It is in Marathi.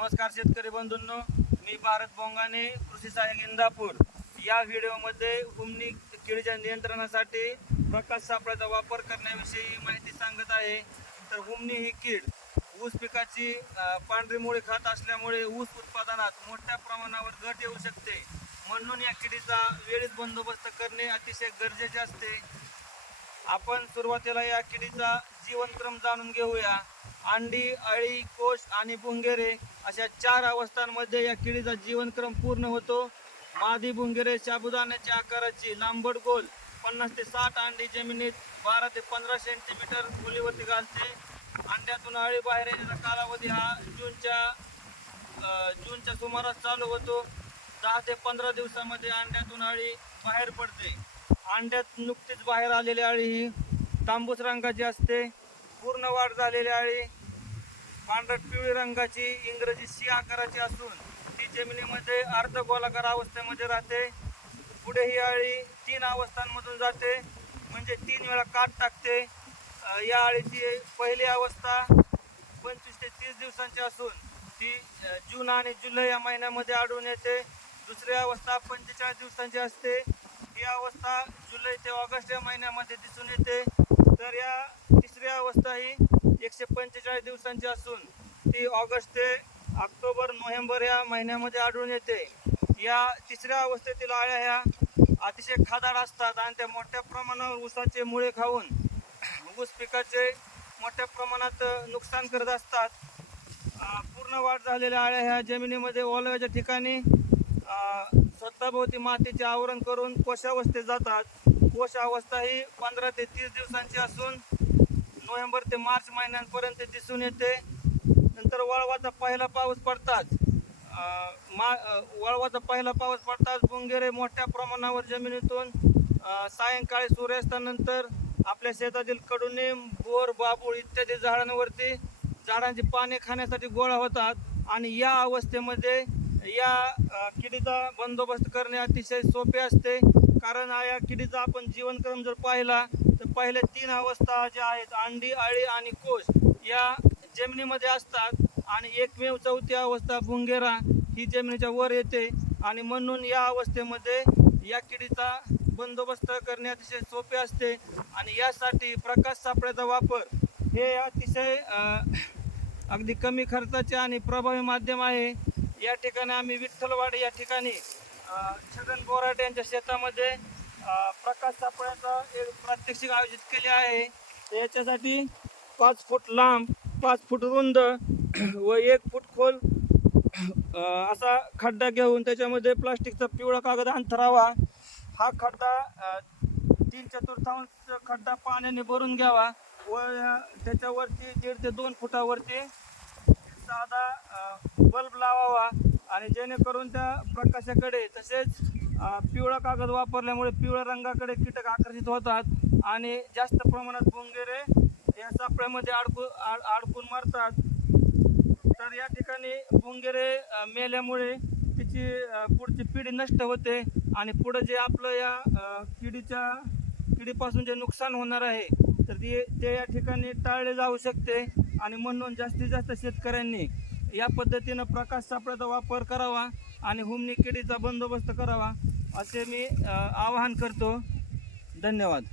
नमस्कार शेतकरी बंधूंनो, मी भारत बोंगाने, कृषी सहाय्यक इंदापूर. या व्हिडिओमध्ये हुमणी किडीच्या नियंत्रणासाठी प्रकाश सापळ्याचा वापर करण्याविषयी माहिती सांगत आहे. तर हुमणी ही कीड ऊस पिकाची पांढरी मुळी खात असल्यामुळे ऊस उत्पादनात मोठ्या प्रमाणावर घट येऊ शकते. म्हणून या किडीचा वेळीच बंदोबस्त करणे अतिशय गरजेचे असते. आपण सुरुवातीला या किडीचा जीवनक्रम जाणून घेऊया. अंडी, अळी, कोश आणि भुंगेरे अशा 4 अवस्थांमध्ये या किडीचा जीवनक्रम पूर्ण होतो. मादी भुंगेरे साबुदाण्याच्या आकाराची लांबट गोल 50 ते 60 अंडी जमिनीत 12 ते 15 सेंटीमीटर खोलीवरती घालते. अंड्यातून अळी बाहेर येण्याचा कालावधी हा जूनच्या सुमारास चालू होतो. 10 ते 15 दिवसामध्ये अंड्यातून अळी बाहेर पडते. अंड्यात नुकतीच बाहेर आलेली अळी ही तांबूस रंगाची असते. पूर्ण वाढ झालेली अळी पांढरट पिवळी रंगाची इंग्रजी सी आकाराची असून ती जमिनीमध्ये अर्धगोलाकार अवस्थेमध्ये राहते. पुढे ही अळी 3 अवस्थांमधून जाते, म्हणजे 3 वेळा काट टाकते. या अळीची पहिली अवस्था 25 ते 30 दिवसांची असून ती जून आणि जुलै या महिन्यामध्ये आढळून येते. दुसरी अवस्था 45 दिवसांची असते. ही अवस्था जुलै ते ऑगस्ट या महिन्यामध्ये दिसून येते. तर या तिसरी अवस्था ही 145 दिवसांची असून ती ऑगस्ट ते ऑक्टोबर नोव्हेंबर या महिन्यामध्ये आढळून येते. या तिसऱ्या अवस्थेतील अळ्या ह्या अतिशय खादाड असतात आणि त्या मोठ्या प्रमाणावर ऊसाचे मुळे खाऊन ऊस पिकाचे मोठ्या प्रमाणात नुकसान करत असतात. पूर्ण वाढ झालेल्या अळ्या ह्या जमिनीमध्ये ओलाव्याच्या ठिकाणी स्वतःभोवती मातीचे आवरण करून कोशावस्थेत जातात. कोश अवस्था ही 15 ते 30 दिवसांची असून नोव्हेंबर ते मार्च महिन्यांपर्यंत दिसून येते. नंतर वळवाचा पहिला पाऊस पडताच भुंगेरे मोठ्या प्रमाणावर जमिनीतून सायंकाळी सूर्यास्तानंतर आपल्या शेतातील कडुनिंब, बोर, बाबूळ इत्यादी झाडांवरती झाडांची पाने खाण्यासाठी गोळा होतात. आणि या अवस्थेमध्ये या किडीचा बंदोबस्त करणे अतिशय सोपे असते. कारण या किडीचा आपण जीवनक्रम जर पाहिला तर पहिले 3 अवस्था ज्या आहेत अंडी, अळी आणि कोश या जमिनीमध्ये असतात आणि एकमेव चौथी अवस्था भुंगेरा ही जमिनीच्या वर येते. आणि म्हणून या अवस्थेमध्ये या किडीचा बंदोबस्त करणे अतिशय सोपे असते. आणि यासाठी प्रकाश सापळ्याचा वापर हे अतिशय अगदी कमी खर्चाचे आणि प्रभावी माध्यम आहे. या ठिकाणी आम्ही विठ्ठलवाडी या ठिकाणी छगन बोराटे यांच्या शेतामध्ये प्रकाश सापळ्याचा एक प्रात्यक्षिक आयोजित केले आहे. याच्यासाठी 5 फूट लांब, 5 फूट रुंद व 1 फूट खोल असा खड्डा घेऊन त्याच्यामध्ये प्लास्टिकचा पिवळा कागद अंथरावा. हा खड्डा 3/4 खड्डा पाण्याने भरून घ्यावा व त्याच्यावरती 1.5 ते 2 फुटावरती साधा बल्ब लावावा. आणि जेणेकरून त्या प्रकाशाकडे तसेच पिवळा कागद वापरल्यामुळे पिवळ्या रंगाकडे कीटक आकर्षित होतात आणि जास्त प्रमाणात भुंगेरे या सापळ्यामध्ये अडकून मरतात. तर या ठिकाणी भुंगेरे मेल्यामुळे तिची पुढची पिढी नष्ट होते आणि पुढे जे आपलं या किडीपासून जे नुकसान होणार आहे तर ते या ठिकाणी टाळले जाऊ शकते. आणि म्हणून जास्तीत जास्त शेतकऱ्यांनी या पद्धतीनं प्रकाश सापळ्याचा वापर करावा आणि हुमणी किडीचा बंदोबस्त करावा असे मी आवाहन करतो. धन्यवाद.